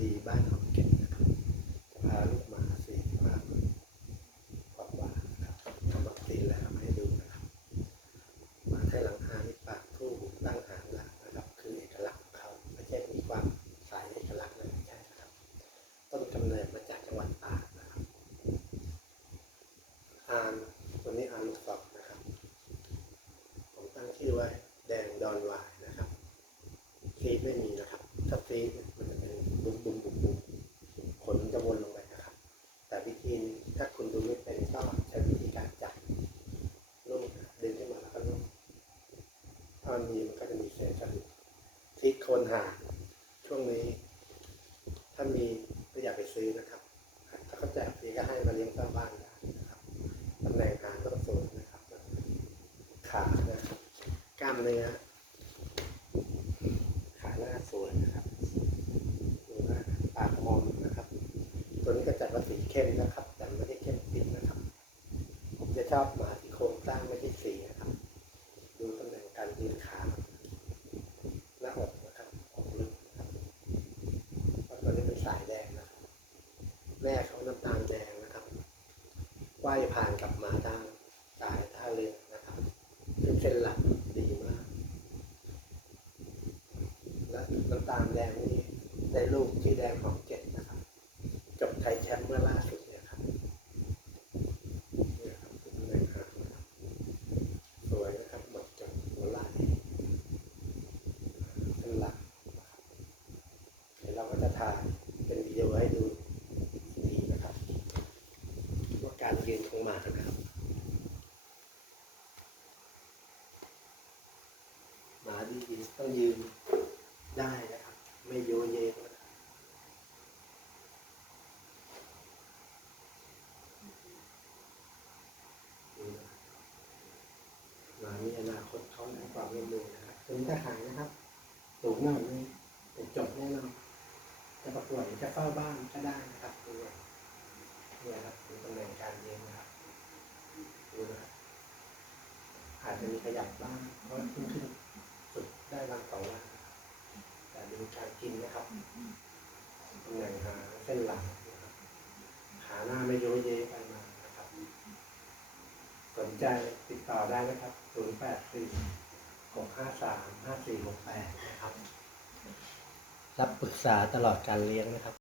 ดีบ้านของเก่งนะครับจะพาลูกมาสี่มากกว่ากว่านะครับทำวัคซีแล้วมาให้ดูนะครับ มาไทยหลังหานี่ปากทู่ตั้งหางหลังนะครับ คือเอกลักษณ์ของเขาไม่ใช่มีความสายเอกลักษณ์เลยไม่ใช่นะครับ ต้นกำเนิดมาจากจังหวัดตากนะครับอานวันนี้อานลูกศรนะครับ ผมตั้งชื่อไว้แดงดอนวายนะครับซีดไม่มีนะครับถ้าซี ดมันจะเป็นบุ้มบุ้มบุ้มบุ้มขนจะวนลงไปนะครับ แต่วิธีถ้าคุณดูไม่เป็นก็ใช้วิธีการจับลูกดึงขึ้นมาแล้วก็ลูกถ้ามันมีมันก็จะมีเศษกระดูกซีดโคนหาช่วงนี้ ถ้ามีก็อย่าไปซื้อนะครับถ้าเขาแจกฟรีก็ให้มาเลี้ยงเจ้าบ้านนะครับตำแหน่งหางต้องสูงนะครับ ขานะกล้ามเนื้อขาหน้าสวยนะครับดูหน้าปากมองนะครับ ตัวนี้ก็จัดว่าสี เข้มนะครับ แต่ไม่ได้เข้มปิดนะครับ ผมจะชอบหมาที่โครงสร้างไม่ใช่สีนะครับ ดูตำแหน่งการยืนขาหน้าอกนะครับอกลึกนะครับตัวนี้เป็นสายแดงนะครับ แม่เขาน้ำตาลแดงนะครับว่ายผ่านกับหมาทางสายท่าเรือนะครับซึ่งเส้นหลักดีมาก และน้ำตาลแดงนี่ได้ลูกที่แดงของเจ็ด จบไทยแชมป์เมื่อล่าสุดเนี่ยครับเนี่ยครับคุณแรงางนะครับสวยนะครับหมดจดหัวไหล่เส้นหลักนะครับเดี๋ยวเราก็จะถ่ายเป็นวิดีโอให้ดูอีกทีนะครับว่าการยืนของหมานะครับหมาดีๆต้องยืนได้นะครับ ไม่โยเยนะครับนี่นะหมามีอนาคต เขาในมเรียนรู้นะครับตัวนี้ถ้าหายนะครับสูงหน่อยนี่เป็นจบแน่นอนจะประกวดหรือจะเฝ้าบ้านก็ได้นะครับดูเนี่ยครับดูตำแหน่งการเรียนนะครับดูนะครับอาจจะมีขยับบ้างเพราะขึ้นขึ้นฝึกได้วันสอวันแต่ดูการกินนะครับตำแหน่งหาเส้นหลังนะครับขาหน้าไม่โยเยไปมานะครับ สนใจติดต่อได้นะครับ 0 8 4 6 5 3 5 4 6 8นะครับ รับปรึกษาตลอดการเลี้ยงนะครับ